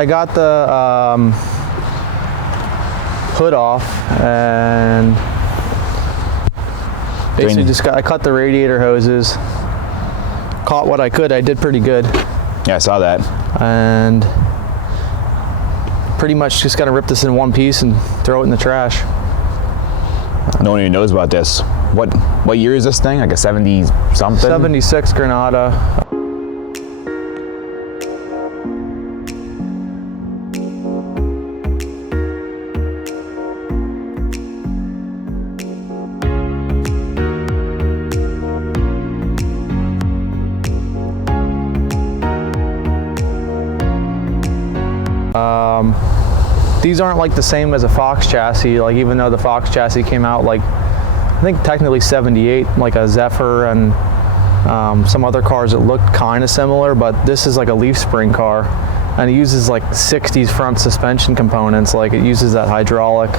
I got the hood off and basically I cut the radiator hoses, caught what I could. I did pretty good. Yeah, I saw that. And pretty much just gotta rip this in one piece and throw it in the trash. No one even knows about this. What year is this thing? Like a 70 something? 76 Granada. These aren't like the same as a Fox chassis, like even though the Fox chassis came out like, I think technically 78, like a Zephyr and some other cars that looked kind of similar, but this is like a leaf spring car and it uses like 60s front suspension components, like it uses that hydraulic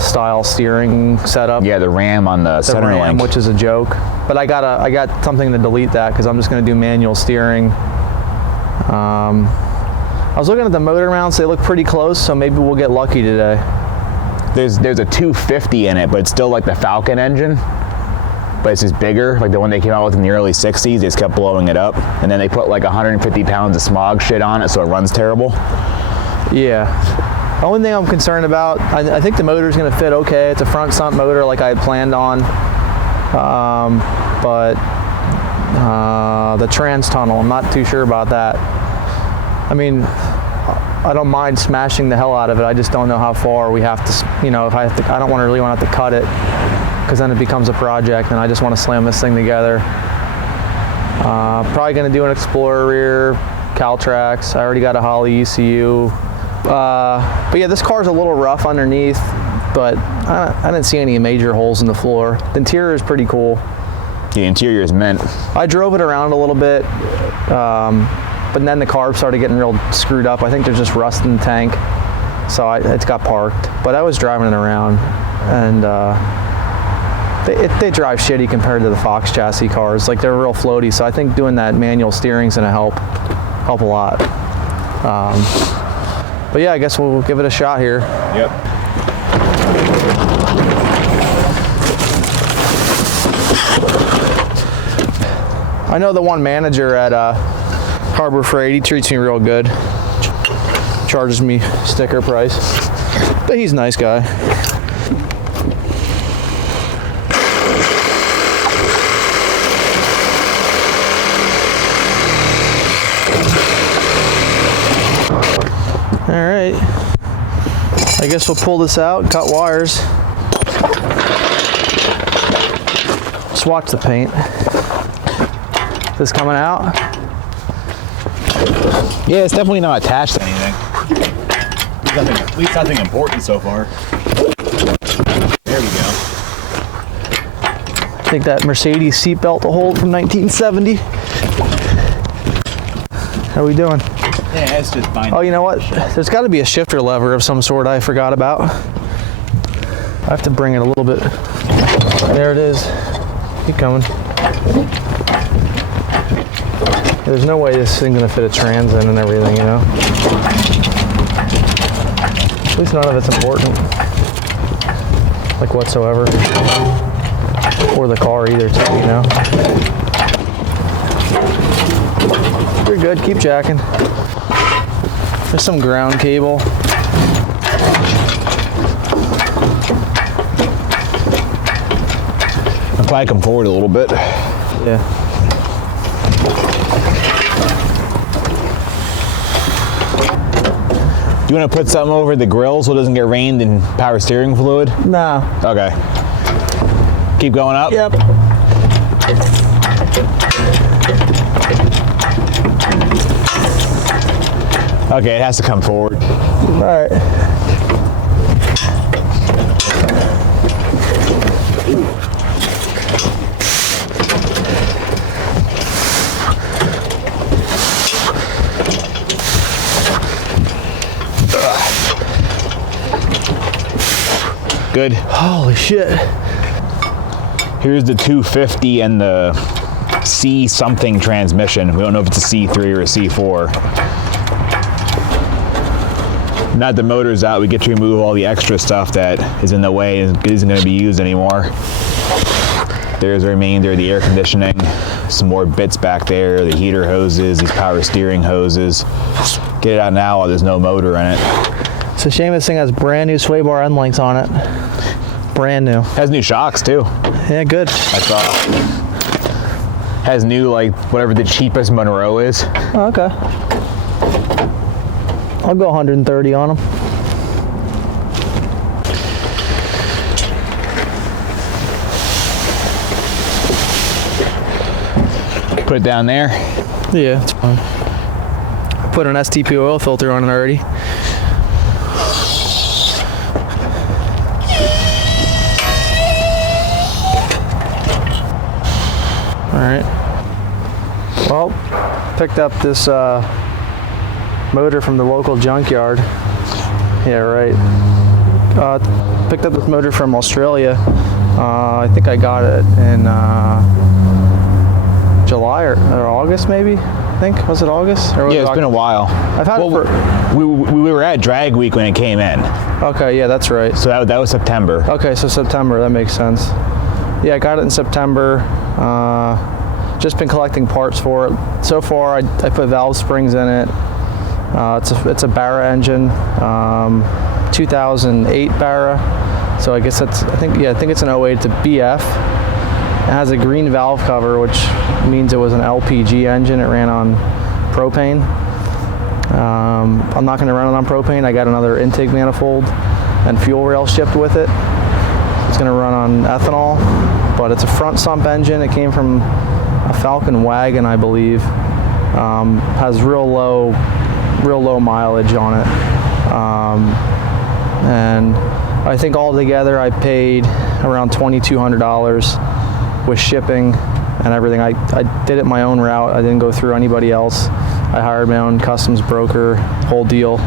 style steering setup. Yeah, the ram on the center link. Which is a joke, but I got something to delete that because I'm just going to do manual steering. I was looking at the motor mounts, they look pretty close, so maybe we'll get lucky today. There's a 250 in it, but it's still like the Falcon engine, but it's just bigger, like the one they came out with in the early 60s. They just kept blowing it up, and then they put like 150 pounds of smog shit on it, so it runs terrible. Yeah. The only thing I'm concerned about, I think the motor's gonna fit okay. It's a front sump motor like I had planned on, but the trans tunnel, I'm not too sure about that. I mean, I don't mind smashing the hell out of it. I just don't know how far we have to, you know, if I have to, I don't really want to have to cut it because then it becomes a project and I just want to slam this thing together. Probably going to do an Explorer rear, Caltrax. I already got a Holley ECU. But yeah, this car's a little rough underneath, but I didn't see any major holes in the floor. The interior is pretty cool. The interior is mint. I drove it around a little bit. But then the carb started getting real screwed up. I think there's just rust in the tank, so it's got parked. But I was driving it around, and they drive shitty compared to the Fox chassis cars. Like they're real floaty, so I think doing that manual steering's gonna help a lot. But yeah, I guess we'll give it a shot here. Yep. I know the one manager at Harbor Freight, he treats me real good. Charges me sticker price. But he's a nice guy. All right. I guess we'll pull this out and cut wires. Just watch the paint. This coming out? Yeah, it's definitely not attached to anything. At least nothing important so far. There we go. I think that Mercedes seatbelt to hold from 1970. How are we doing? Yeah, it's just fine. Oh, you know what? There's got to be a shifter lever of some sort I forgot about. I have to bring it a little bit. There it is. Keep coming. There's no way this thing's gonna fit a trans in and everything, you know? At least none of it's important. Like whatsoever. Or the car either, too, you know? You're good, keep jacking. There's some ground cable. If I come forward a little bit. Yeah. Do you want to put something over the grill so it doesn't get rained in power steering fluid? No. Okay. Keep going up? Yep. Okay, it has to come forward. All right. Good. Holy shit. Here's the 250 and the C something transmission. We don't know if it's a C3 or a C4. Now that the motor's out, we get to remove all the extra stuff that is in the way and isn't going to be used anymore. There's the remainder of the air conditioning, some more bits back there, the heater hoses, these power steering hoses. Get it out now while there's no motor in it. It's a shame this thing has brand new sway bar end links on it. Brand new. Has new shocks too. Yeah, good. I saw. Has new, like, whatever the cheapest Monroe is. Oh, okay. I'll go 130 on them. Put it down there. Yeah, it's fine. I put an STP oil filter on it already. Alright. Well, picked up this motor from the local junkyard. Yeah, right. Picked up this motor from Australia. I think I got it in July or August, maybe. I think, was it August? Or was Yeah, it it's been a while. I've had it for... We were at Drag Week when it came in. Okay, yeah, that's right. So that was September. Okay, so September, that makes sense. Yeah, I got it in September. Just been collecting parts for it. So far, I put valve springs in it. It's a Barra engine, 2008 Barra. So I guess I think it's an 08 to BF. It has a green valve cover, which means it was an LPG engine. It ran on propane. I'm not going to run it on propane. I got another intake manifold and fuel rail shipped with it. It's going to run on ethanol, but it's a front sump engine. It came from a Falcon wagon, I believe. Has real low mileage on it. And I think altogether I paid around $2,200 with shipping and everything. I did it my own route. I didn't go through anybody else. I hired my own customs broker, whole deal.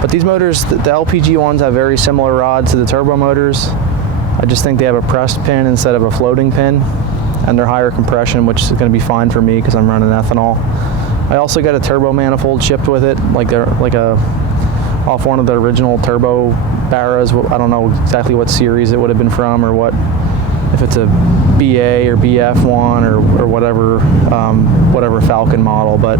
But these motors, the LPG ones, have very similar rods to the turbo motors. I just think they have a pressed pin instead of a floating pin, and they're higher compression, which is going to be fine for me because I'm running ethanol. I also got a turbo manifold shipped with it, off one of the original turbo Barras. I don't know exactly what series it would have been from, or what, if it's a BA or BF1 or whatever Falcon model, but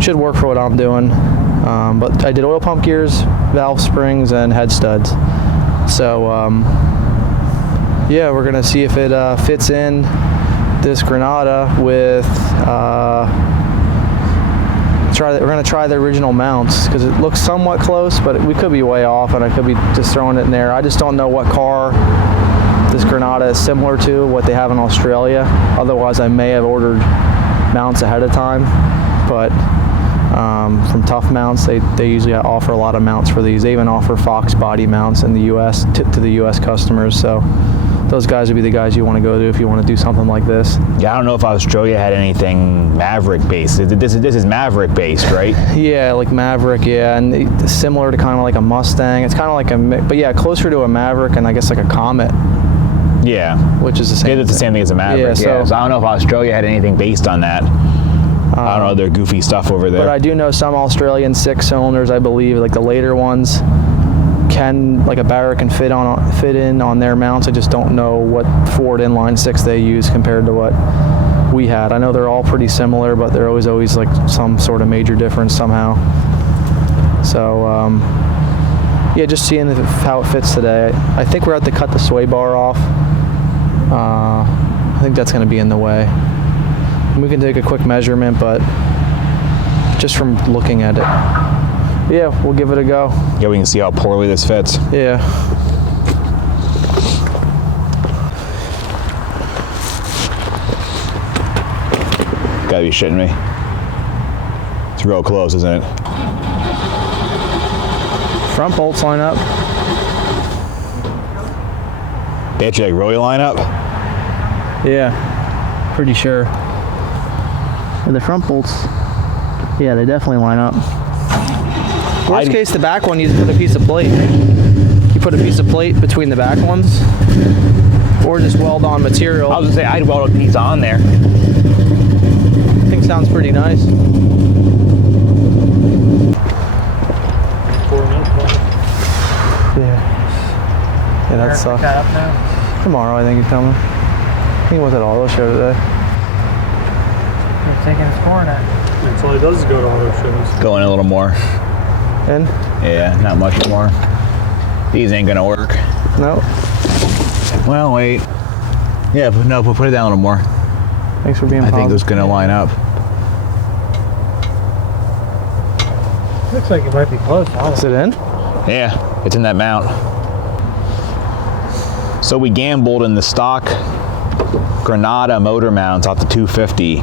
should work for what I'm doing. But I did oil pump gears, valve springs, and head studs. So yeah, we're gonna see if it fits in this Granada with. We're gonna try the original mounts because it looks somewhat close, but we could be way off, and I could be just throwing it in there. I just don't know what car this Granada is similar to, what they have in Australia. Otherwise, I may have ordered mounts ahead of time, but from Tough Mounts, they usually offer a lot of mounts for these. They even offer Fox body mounts in the U.S. to the U.S. customers. So those guys would be the guys you want to go to if you want to do something like this. Yeah, I don't know if Australia had anything Maverick based. This is Maverick based, right? Yeah, like Maverick, yeah, and it's similar to kind of like a Mustang. It's kind of like but yeah, closer to a Maverick and I guess like a Comet. Yeah, which is the same. It's the same thing as a Maverick. Yeah, so I don't know if Australia had anything based on that. I don't know their goofy stuff over there. But I do know some Australian 6-cylinders, I believe, like the later ones, like a Barra can fit in on their mounts. I just don't know what Ford inline 6 they use compared to what we had. I know they're all pretty similar, but they're always like some sort of major difference somehow. So yeah, just seeing how it fits today. I think we're at to cut the sway bar off. I think that's going to be in the way. We can take a quick measurement, but just from looking at it. Yeah, we'll give it a go. Yeah, we can see how poorly this fits. Yeah. Gotta be shitting me. It's real close, isn't it? Front bolts line up. They actually like really line up? Yeah, pretty sure. And the front bolts, yeah, they definitely line up. Worst case, the back one, you just put a piece of plate. You put a piece of plate between the back ones, or just weld on material. I was gonna say, I'd weld a piece on there. I think sounds pretty nice. That sucks. Pick that up now? Tomorrow, I think he's coming. I think he was at auto show today. He's taking his cornet. That's all he does is go to auto shows. Going a little more. In? Yeah, not much more. These ain't gonna work. No. Well, wait. Yeah, but no, put it down a little more. Thanks for being I positive. think it's gonna line up. Looks like it might be close. Is it in? Yeah, it's in that mount. So we gambled in the stock Granada motor mounts off the 250.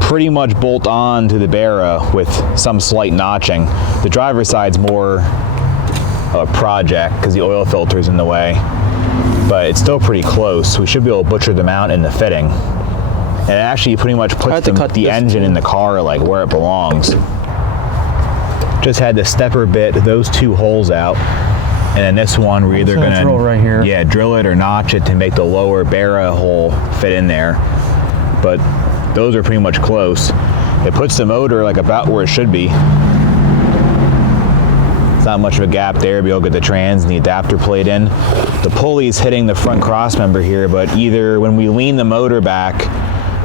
Pretty much bolt on to the Barra with some slight notching. The driver's side's more a project because the oil filter's in the way, but it's still pretty close. We should be able to butcher the mount in the fitting. And it actually pretty much puts the engine in the car like where it belongs. Just had the stepper bit those two holes out, and then this one we're either gonna drill right here. Yeah, drill it or notch it to make the lower Barra hole fit in there. But those are pretty much close. It puts the motor like about where it should be. It's not much of a gap there. Be able to get the trans and the adapter plate in. The pulley's hitting the front cross member here, but either when we lean the motor back,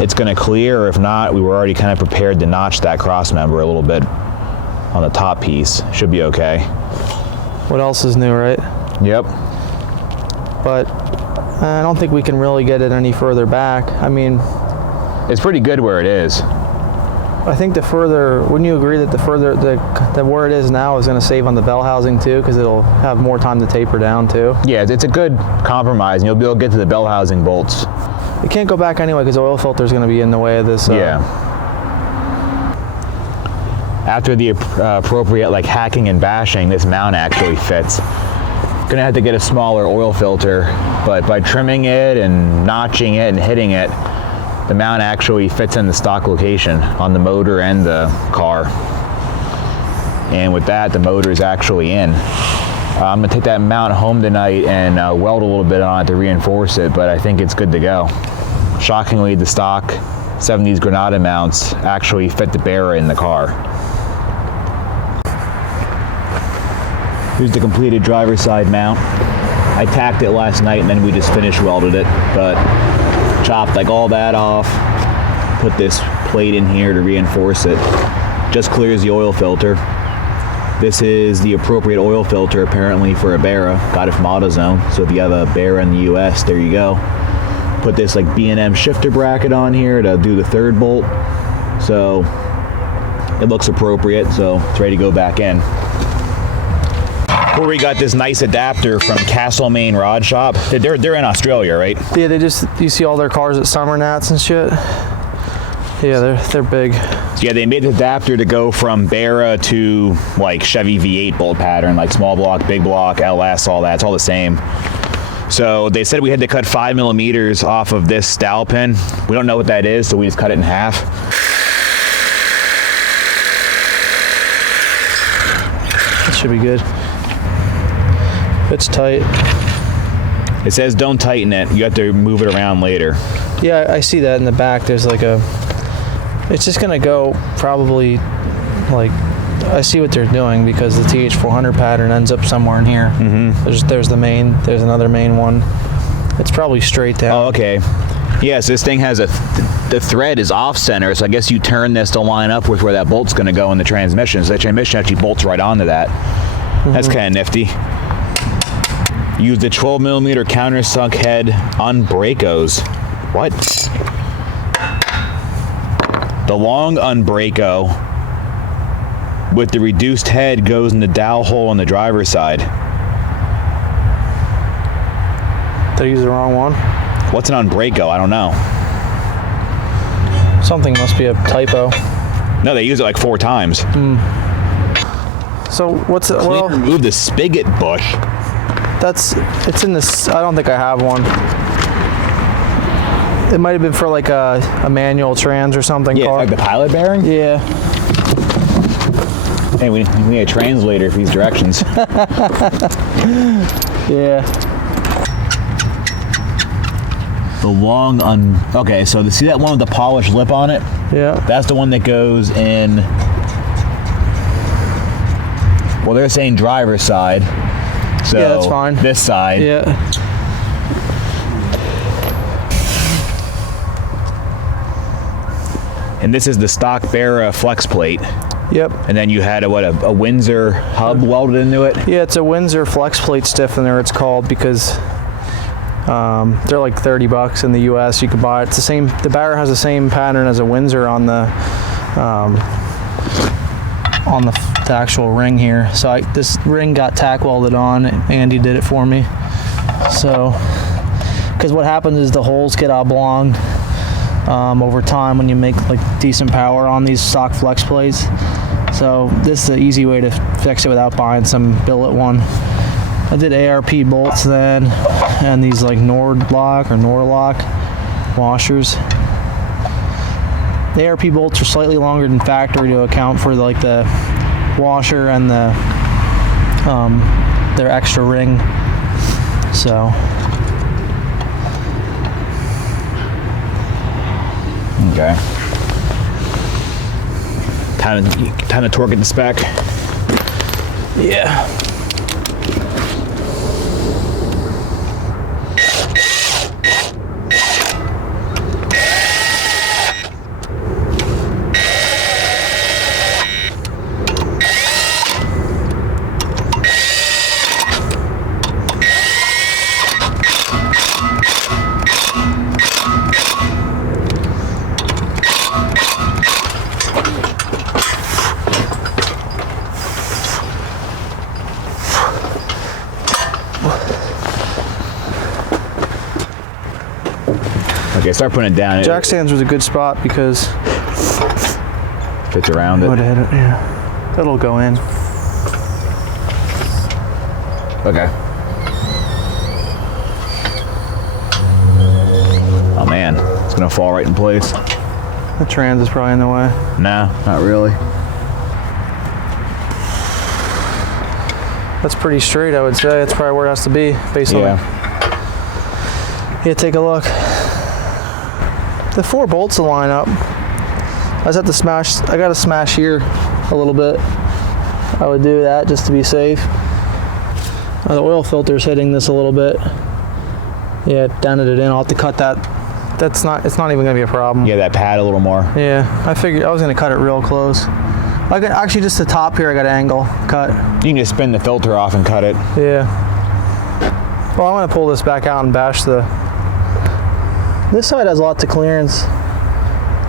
it's gonna clear, or if not, we were already kind of prepared to notch that cross member a little bit on the top piece. Should be okay. What else is new, right? Yep. But I don't think we can really get it any further back. I mean, It's pretty good where it is. I think the further, wouldn't you agree that the further, the where it is now is going to save on the bell housing too, because it'll have more time to taper down too? Yeah, it's a good compromise, and you'll be able to get to the bell housing bolts. It can't go back anyway because the oil filter is going to be in the way of this. Yeah. After the appropriate like hacking and bashing, this mount actually fits. Gonna have to get a smaller oil filter, but by trimming it and notching it and hitting it, the mount actually fits in the stock location on the motor and the car. And with that, the motor is actually in. I'm gonna take that mount home tonight and weld a little bit on it to reinforce it, but I think it's good to go. Shockingly, the stock 70s Granada mounts actually fit the Barra in the car. Here's the completed driver's side mount. I tacked it last night and then we just finish welded it, but chopped like all that off, put this plate in here to reinforce it. Just clears the oil filter. This is the appropriate oil filter apparently for a Barra. Got it from AutoZone, so if you have a Barra in the US, there you go. Put this like B&M shifter bracket on here to do the third bolt. So it looks appropriate, so it's ready to go back in. Where we got this nice adapter from Castlemaine Rod Shop. They're in Australia, right? Yeah, you see all their cars at Summer Nats and shit. Yeah, they're big. So yeah, they made the adapter to go from Barra to like Chevy V8 bolt pattern, like small block, big block, LS, all that. It's all the same. So they said we had to cut 5 millimeters off of this dowel pin. We don't know what that is, so we just cut it in half. That should be good. It's tight. It says don't tighten it. You have to move it around later. Yeah, I see that in the back. There's like a, it's just gonna go probably like, I see what they're doing because the TH400 pattern ends up somewhere in here. Mm-hmm. There's the main, there's another main one. It's probably straight down. Oh, okay. Yes, this thing has the thread is off center, so I guess you turn this to line up with where that bolt's gonna go in the transmission. So the transmission actually bolts right onto that. That's kind of nifty. Use the 12 millimeter countersunk head Unbracos. What? The long Unbraco with the reduced head goes in the dowel hole on the driver's side. They use the wrong one. What's an Unbraco? I don't know. Something must be a typo. No, they use it like 4 times. So what's it? Well, remove the spigot bush. It's in this. I don't think I have one. It might have been for like a manual trans or something. Yeah, car. like the pilot bearing? Yeah. Hey, we need a translator for these directions. Yeah. The long okay, so see that one with the polished lip on it? Yeah. That's the one that goes in, well, they're saying driver's side. So Yeah, that's fine. this side. Yeah. And this is the stock Barra flex plate. Yep. And then you had a Windsor hub welded into it. Yeah, it's a Windsor flex plate stiffener. It's called because they're like $30 in the U.S. You could buy it. It's the same. The Barra has the same pattern as a Windsor on the actual ring here. So this ring got tack welded on. Andy did it for me. So, because what happens is the holes get oblong over time when you make like decent power on these stock flex plates. So this is the easy way to fix it without buying some billet one. I did ARP bolts then, and these like Nordlock or Norlock washers. The ARP bolts are slightly longer than factory to account for like the washer and the their extra ring. So Okay. Time to torque it to spec. yeah. Okay, start putting it down. Jack stands was a good spot because Fits around would it. hit it. Yeah, it'll go in. Okay. Oh man, it's gonna fall right in place. The trans is probably in the way. No, not really. That's pretty straight, I would say. That's probably where it has to be, based on Yeah. Yeah, take a look. The 4 bolts will line up. I just have to smash, I gotta smash here a little bit. I would do that just to be safe. The oil filter's hitting this a little bit. Yeah, dented it in. I'll have to cut that. It's not even gonna be a problem. Yeah, that pad a little more. Yeah, I figured I was gonna cut it real close. I got actually just the top here. I got an angle cut. You can just spin the filter off and cut it. Yeah. Well, I'm gonna pull this back out and bash the. This side has lots of clearance.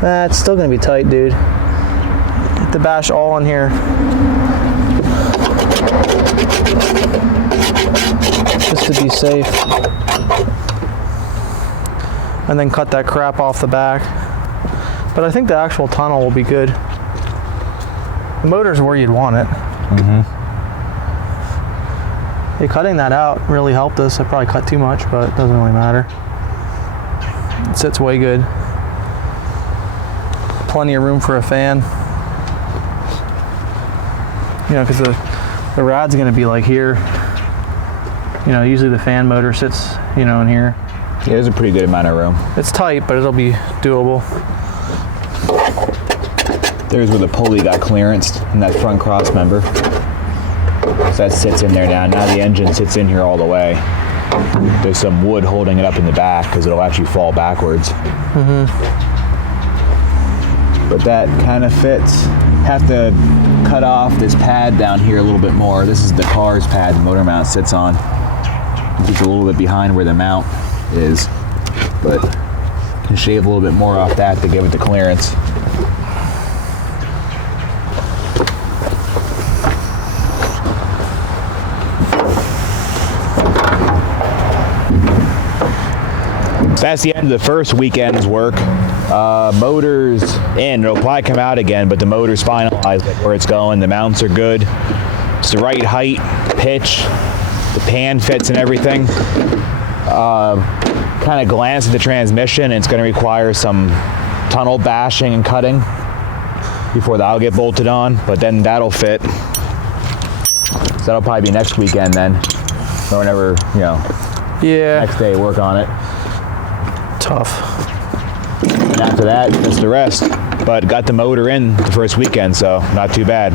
It's still gonna be tight, dude. Have to bash all in here. Just to be safe. And then cut that crap off the back. But I think the actual tunnel will be good. The motor's where you'd want it. Hey, cutting that out really helped us. I probably cut too much, but it doesn't really matter. It sits way good. Plenty of room for a fan. You know, because the rad's going to be like here. You know, usually the fan motor sits, you know, in here. Yeah, there's a pretty good amount of room. It's tight, but it'll be doable. There's where the pulley got clearanced in that front cross member. So that sits in there now. Now the engine sits in here all the way. There's some wood holding it up in the back because it'll actually fall backwards. But that kind of fits. Have to cut off this pad down here a little bit more. This is the car's pad the motor mount sits on. It's a little bit behind where the mount is, but can shave a little bit more off that to give it the clearance. So that's the end of the first weekend's work. Motor's in. It'll probably come out again, but the motor's finalized, like where it's going. The mounts are good. It's the right height, pitch, the pan fits and everything. Kind of glance at the transmission, and it's going to require some tunnel bashing and cutting before that'll get bolted on, but then that'll fit. So that'll probably be next weekend then, or whenever, you know, Yeah. next day work on it. Tough. And after that, that's the rest. But got the motor in the first weekend, so not too bad.